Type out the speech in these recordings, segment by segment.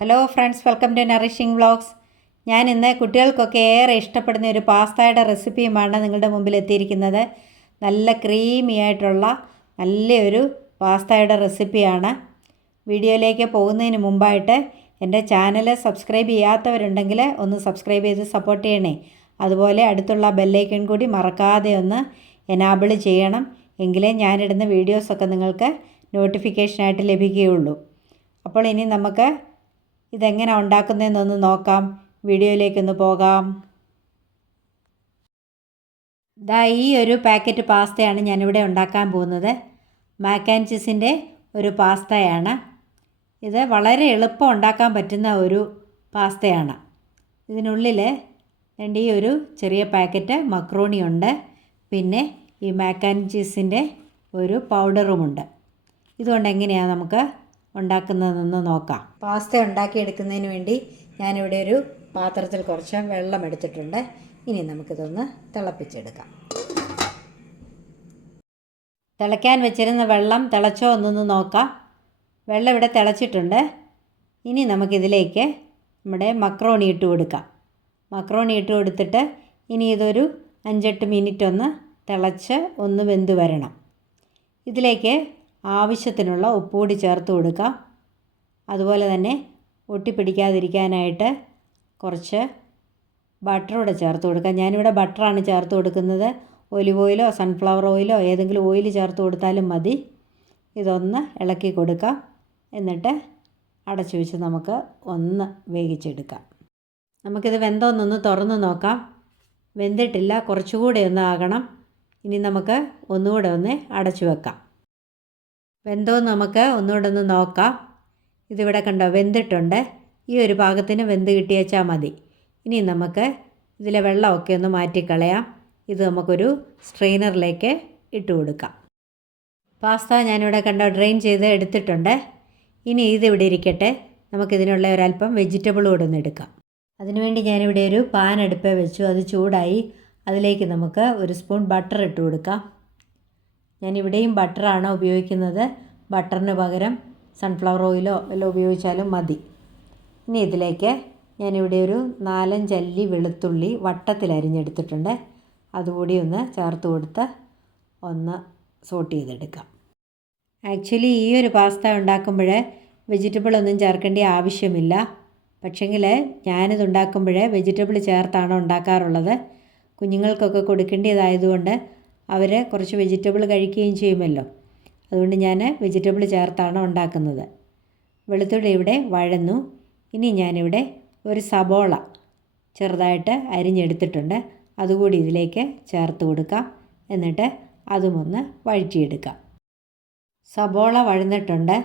Hello friends, welcome to nourishing vlogs. ഞാൻ ഇന്ന് കുട്ടികൾക്കൊക്കെ ഏറെ ഇഷ്ടപ്പെടുന്ന ഒരു പാസ്തയുടെ റെസിപ്പിയുമാണ് നിങ്ങളുടെ മുമ്പിൽ എത്തിയിരിക്കുന്നത്. നല്ല ക്രീമി ആയിട്ടുള്ള നല്ലൊരു പാസ്തയുടെ റെസിപ്പിയാണ്. വീഡിയോയിലേക്ക് പോകുന്നതിന് മുമ്പായിട്ട് എൻ്റെ ചാനൽ സബ്സ്ക്രൈബ് ചെയ്യാത്തവരുണ്ടെങ്കിൽ ഒന്ന് സബ്സ്ക്രൈബ് ചെയ്ത് സപ്പോർട്ട് ചെയ്യണേ. അതുപോലെ അടുത്തുള്ള ബെല്ലൈക്കൺ കൂടി മറക്കാതെ ഒന്ന് എനാബിൾ ചെയ്യണം. എങ്കിലേ ഞാനിടുന്ന വീഡിയോസൊക്കെ നിങ്ങൾക്ക് നോട്ടിഫിക്കേഷനായിട്ട് ലഭിക്കുകയുള്ളൂ. അപ്പോൾ ഇനി നമുക്ക് ഇതെങ്ങനെ ഉണ്ടാക്കുന്നതെന്നൊന്ന് നോക്കാം. വീഡിയോയിലേക്കൊന്ന് പോകാം. ഈ ഒരു പാക്കറ്റ് പാസ്തയാണ് ഞാനിവിടെ ഉണ്ടാക്കാൻ പോകുന്നത്. മാക്ക് ആൻഡ് ചീസിൻ്റെ ഒരു പാസ്തയാണ് ഇത്. വളരെ എളുപ്പം ഉണ്ടാക്കാൻ പറ്റുന്ന ഒരു പാസ്തയാണ്. ഇതിനുള്ളിൽ ഈ ഒരു ചെറിയ പാക്കറ്റ് മക്രോണി ഉണ്ട്. പിന്നെ ഈ മാക്ക് ആൻഡ് ചീസിൻ്റെ ഒരു പൗഡറുമുണ്ട്. ഇതുകൊണ്ട് എങ്ങനെയാണ് നമുക്ക് ഉണ്ടാക്കുന്നതെന്ന് നോക്കാം. പാസ്ത ഉണ്ടാക്കിയെടുക്കുന്നതിന് വേണ്ടി ഞാനിവിടെ ഒരു പാത്രത്തിൽ കുറച്ച് വെള്ളം എടുത്തിട്ടുണ്ട്. ഇനി നമുക്കിതൊന്ന് തിളപ്പിച്ചെടുക്കാം. തിളയ്ക്കാൻ വെച്ചിരുന്ന വെള്ളം തിളച്ചോ എന്നൊന്ന് നോക്കാം. വെള്ളം ഇവിടെ തിളച്ചിട്ടുണ്ട്. ഇനി നമുക്കിതിലേക്ക് നമ്മുടെ മക്രോണി ഇട്ട് കൊടുക്കാം. മക്രോണി ഇട്ട് കൊടുത്തിട്ട് ഇനി ഇതൊരു 5-8 മിനിറ്റ് ഒന്ന് തിളച്ച് ഒന്ന് വെന്ത് വരണം. ഇതിലേക്ക് ആവശ്യത്തിനുള്ള ഉപ്പുകൂടി ചേർത്ത് കൊടുക്കാം. അതുപോലെ തന്നെ ഒട്ടിപ്പിടിക്കാതിരിക്കാനായിട്ട് കുറച്ച് ബട്ടറൂടെ ചേർത്ത് കൊടുക്കാം. ഞാനിവിടെ ബട്ടറാണ് ചേർത്ത് കൊടുക്കുന്നത്. ഒലിവ് ഓയിലോ സൺഫ്ലവർ ഓയിലോ ഏതെങ്കിലും ഓയിൽ ചേർത്ത് കൊടുത്താലും മതി. ഇതൊന്ന് ഇളക്കി കൊടുക്കാം. എന്നിട്ട് അടച്ചു വെച്ച് നമുക്ക് ഒന്ന് വേവിച്ചെടുക്കാം. നമുക്കിത് വെന്തോന്നൊന്ന് തുറന്ന് നോക്കാം. വെന്തിട്ടില്ല, കുറച്ചുകൂടെ ഒന്ന് ആകണം. ഇനി നമുക്ക് ഒന്നുകൂടെ ഒന്ന് അടച്ചു വെക്കാം. വെന്തോ നമുക്ക് ഒന്നുകൂടെ ഒന്ന് നോക്കാം. ഇതിവിടെ കണ്ടോ, വെന്തിട്ടുണ്ട്. ഈ ഒരു പാകത്തിന് വെന്ത് കിട്ടിയേച്ചാൽ മതി. ഇനി നമുക്ക് ഇതിലെ വെള്ളമൊക്കെ ഒന്ന് മാറ്റിക്കളയാം. ഇത് നമുക്കൊരു സ്ട്രെയിനറിലേക്ക് ഇട്ട് കൊടുക്കാം. പാസ്ത ഞാനിവിടെ കണ്ടോ ഡ്രെയിൻ ചെയ്ത് എടുത്തിട്ടുണ്ട്. ഇനി ഇതിവിടെ ഇരിക്കട്ടെ. നമുക്കിതിനുള്ള ഒരല്പം വെജിറ്റബിൾ കൂടെ ഒന്ന് എടുക്കാം. അതിനുവേണ്ടി ഞാനിവിടെ ഒരു പാൻ അടുപ്പേ വെച്ചു. അത് ചൂടായി. അതിലേക്ക് നമുക്ക് ഒരു സ്പൂൺ ബട്ടർ ഇട്ട് കൊടുക്കാം. ഞാനിവിടെയും ബട്ടറാണ് ഉപയോഗിക്കുന്നത്. ബട്ടറിന് പകരം സൺഫ്ലവർ ഓയിലോ വല്ലതും ഉപയോഗിച്ചാലും മതി. ഇനി ഇതിലേക്ക് ഞാനിവിടെ ഒരു 4-5 അല്ലി വെളുത്തുള്ളി വട്ടത്തിൽ അരിഞ്ഞെടുത്തിട്ടുണ്ട്. അതുകൂടി ഒന്ന് ചേർത്ത് കൊടുത്ത് ഒന്ന് സോട്ട് ചെയ്തെടുക്കാം. ആക്ച്വലി ഈ ഒരു പാസ്ത ഉണ്ടാക്കുമ്പോൾ വെജിറ്റബിളൊന്നും ചേർക്കേണ്ട ആവശ്യമില്ല. പക്ഷെങ്കിൽ ഞാനിത് ഉണ്ടാക്കുമ്പോൾ വെജിറ്റബിൾ ചേർത്താണ് ഉണ്ടാക്കാറുള്ളത്. കുഞ്ഞുങ്ങൾക്കൊക്കെ കൊടുക്കേണ്ടതായതുകൊണ്ട് അവർ കുറച്ച് വെജിറ്റബിൾ കഴിക്കുകയും ചെയ്യുമല്ലോ. അതുകൊണ്ട് ഞാൻ വെജിറ്റബിൾ ചേർത്താണ് ഉണ്ടാക്കുന്നത്. വെളുത്തുള്ളി ഇവിടെ വഴന്നു. ഇനി ഞാനിവിടെ ഒരു സബോള ചെറുതായിട്ട് അരിഞ്ഞെടുത്തിട്ടുണ്ട്. അതുകൂടി ഇതിലേക്ക് ചേർത്ത് കൊടുക്കാം. എന്നിട്ട് അതുമൊന്ന് വഴറ്റിയെടുക്കാം. സബോള വഴന്നിട്ടുണ്ട്.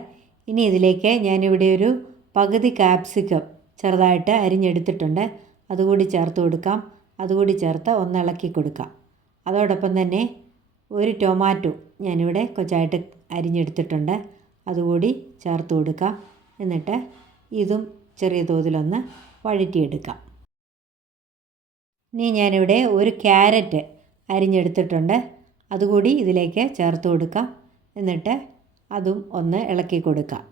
ഇനി ഇതിലേക്ക് ഞാനിവിടെ ഒരു പകുതി ക്യാപ്സിക്കം ചെറുതായിട്ട് അരിഞ്ഞെടുത്തിട്ടുണ്ട്. അതുകൂടി ചേർത്ത് കൊടുക്കാം. അതുകൂടി ചേർത്ത് ഒന്ന് ഇളക്കി കൊടുക്കാം. അതോടൊപ്പം തന്നെ ഒരു ടൊമാറ്റോ ഞാനിവിടെ കൊച്ചായിട്ട് അരിഞ്ഞെടുത്തിട്ടുണ്ട്. അതുകൂടി ചേർത്ത് കൊടുക്കാം. എന്നിട്ട് ഇതും ചെറിയ തോതിലൊന്ന് വഴറ്റിയെടുക്കാം. ഇനി ഞാനിവിടെ ഒരു ക്യാരറ്റ് അരിഞ്ഞെടുത്തിട്ടുണ്ട്. അതുകൂടി ഇതിലേക്ക് ചേർത്ത് കൊടുക്കാം. എന്നിട്ട് അതും ഒന്ന് ഇളക്കി കൊടുക്കാം.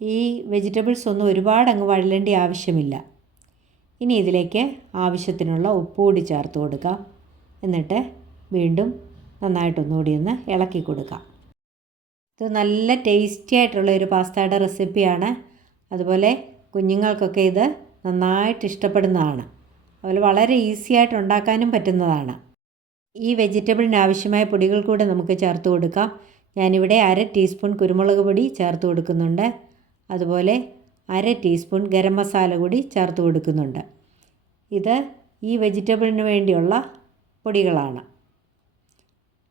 ഈ വെജിറ്റബിൾസ് ഒന്നും ഒരുപാട് അങ്ങ് വഴലേണ്ട ആവശ്യമില്ല. ഇനി ഇതിലേക്ക് ആവശ്യത്തിനുള്ള ഉപ്പ് കൂടി ചേർത്ത് കൊടുക്കാം. എന്നിട്ട് വീണ്ടും നന്നായിട്ടൊന്നുകൂടി ഒന്ന് ഇളക്കി കൊടുക്കാം. ഇത് നല്ല ടേസ്റ്റി ആയിട്ടുള്ള ഒരു പാസ്തയുടെ റെസിപ്പിയാണ്. അതുപോലെ കുഞ്ഞുങ്ങൾക്കൊക്കെ ഇത് നന്നായിട്ട് ഇഷ്ടപ്പെടുന്നതാണ്. അതുപോലെ വളരെ ഈസി ആയിട്ട് ഉണ്ടാക്കാനും പറ്റുന്നതാണ്. ഈ വെജിറ്റബിളിന് ആവശ്യമായ പൊടികൾ കൂടെ നമുക്ക് ചേർത്ത് കൊടുക്കാം. ഞാനിവിടെ 1/2 ടീസ്പൂൺ കുരുമുളക് പൊടി ചേർത്ത് കൊടുക്കുന്നുണ്ട്. അതുപോലെ 1/2 ടീസ്പൂൺ ഗരം മസാല കൂടി ചേർത്ത് കൊടുക്കുന്നുണ്ട്. ഇത് ഈ വെജിറ്റബിളിന് വേണ്ടിയുള്ള പൊടികളാണ്.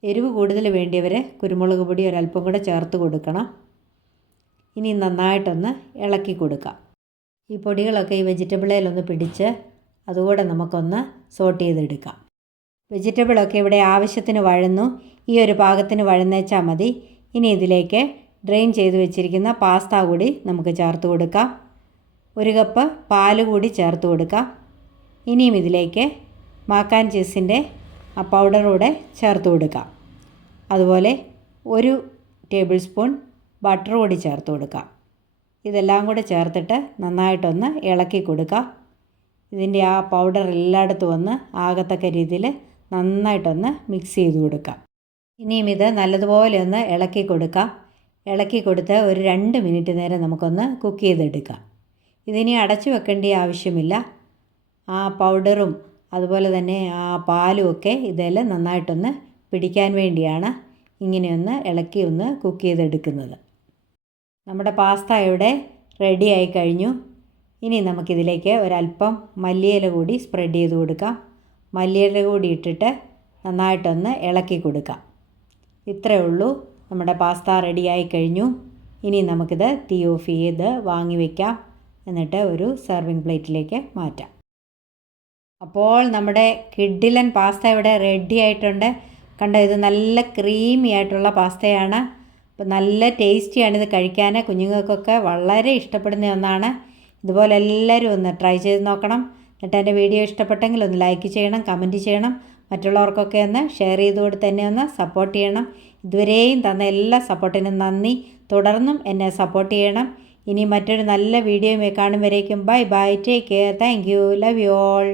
എരിവ് കൂടുതൽ വേണ്ടിയവർ കുരുമുളക് പൊടി ഒരല്പം കൂടെ ചേർത്ത് കൊടുക്കണം. ഇനി നന്നായിട്ടൊന്ന് ഇളക്കി കൊടുക്കാം. ഈ പൊടികളൊക്കെ ഈ വെജിറ്റബിളിലൊന്ന് പിടിച്ച് അതുകൂടെ നമുക്കൊന്ന് സോട്ട് ചെയ്തെടുക്കാം. വെജിറ്റബിളൊക്കെ ഇവിടെ ആവശ്യത്തിന് വഴന്നു. ഈ ഒരു പാകത്തിന് വഴന്നേച്ചാൽ മതി. ഇനി ഇതിലേക്ക് ഡ്രെയിൻ ചെയ്ത് വെച്ചിരിക്കുന്ന പാസ്ത കൂടി നമുക്ക് ചേർത്ത് കൊടുക്കാം. 1 കപ്പ് പാൽ കൂടി ചേർത്ത് കൊടുക്കാം. ഇനിയും ഇതിലേക്ക് മാക്ക് ആൻഡ് ചീസിൻ്റെ ആ പൗഡർ കൂടെ ചേർത്ത് കൊടുക്കാം. അതുപോലെ 1 ടേബിൾ സ്പൂൺ ബട്ടർ കൂടി ചേർത്ത് കൊടുക്കാം. ഇതെല്ലാം കൂടെ ചേർത്തിട്ട് നന്നായിട്ടൊന്ന് ഇളക്കി കൊടുക്കാം. ഇതിൻ്റെ ആ പൗഡർ എല്ലായിടത്തും ഒന്ന് ആകത്തക്ക രീതിയിൽ നന്നായിട്ടൊന്ന് മിക്സ് ചെയ്ത് കൊടുക്കാം. ഇനിയും ഇത് നല്ലതുപോലെ ഒന്ന് ഇളക്കി കൊടുക്കാം. ഇളക്കി കൊടുത്ത് ഒരു 2 മിനിറ്റ് നേരം നമുക്കൊന്ന് കുക്ക് ചെയ്തെടുക്കാം. ഇതിനി അടച്ചു വെക്കേണ്ട ആവശ്യമില്ല. ആ പൗഡറും അതുപോലെ തന്നെ ആ പാലും ഒക്കെ ഇതിൽ നന്നായിട്ടൊന്ന് പിടിക്കാൻ വേണ്ടിയാണ് ഇങ്ങനെയൊന്ന് ഇളക്കി ഒന്ന് കുക്ക് ചെയ്തെടുക്കുന്നത്. നമ്മുടെ പാസ്ത ഇവിടെ റെഡി ആയി കഴിഞ്ഞു. ഇനി നമുക്കിതിലേക്ക് ഒരല്പം മല്ലിയില കൂടി സ്പ്രെഡ് ചെയ്ത് കൊടുക്കാം. മല്ലിയില കൂടി ഇട്ടിട്ട് നന്നായിട്ടൊന്ന് ഇളക്കി കൊടുക്കാം. ഇത്രയേ ഉള്ളൂ, നമ്മുടെ പാസ്ത റെഡിയായി കഴിഞ്ഞു. ഇനി നമുക്കിത് തീ ഓഫ് ചെയ്ത് വാങ്ങി വയ്ക്കാം. എന്നിട്ട് ഒരു സെർവിങ് പ്ലേറ്റിലേക്ക് മാറ്റാം. അപ്പോൾ നമ്മുടെ കിഡിലൻ പാസ്ത ഇവിടെ റെഡി ആയിട്ടുണ്ട്. കണ്ടോ, ഇത് നല്ല ക്രീമി ആയിട്ടുള്ള പാസ്തയാണ്. അപ്പോൾ നല്ല ടേസ്റ്റിയാണ് ഇത് കഴിക്കാൻ. കുഞ്ഞുങ്ങൾക്കൊക്കെ വളരെ ഇഷ്ടപ്പെടുന്ന ഒന്നാണ്. ഇതുപോലെ എല്ലാവരും ഒന്ന് ട്രൈ ചെയ്ത് നോക്കണം. എന്നിട്ട് എൻ്റെ വീഡിയോ ഇഷ്ടപ്പെട്ടെങ്കിൽ ഒന്ന് ലൈക്ക് ചെയ്യണം, കമൻറ്റ് ചെയ്യണം. മറ്റുള്ളവർക്കൊക്കെ ഒന്ന് ഷെയർ ചെയ്ത് കൊടുത്ത് എന്നെ ഒന്ന് സപ്പോർട്ട് ചെയ്യണം. ഇതുവരെയും തന്ന എല്ലാ സപ്പോർട്ടിനും നന്ദി. തുടർന്നും എന്നെ സപ്പോർട്ട് ചെയ്യണം. ഇനി മറ്റൊരു നല്ല വീഡിയോയുമായി കാണും വരേക്കും bye bye, take care, thank you, love you all.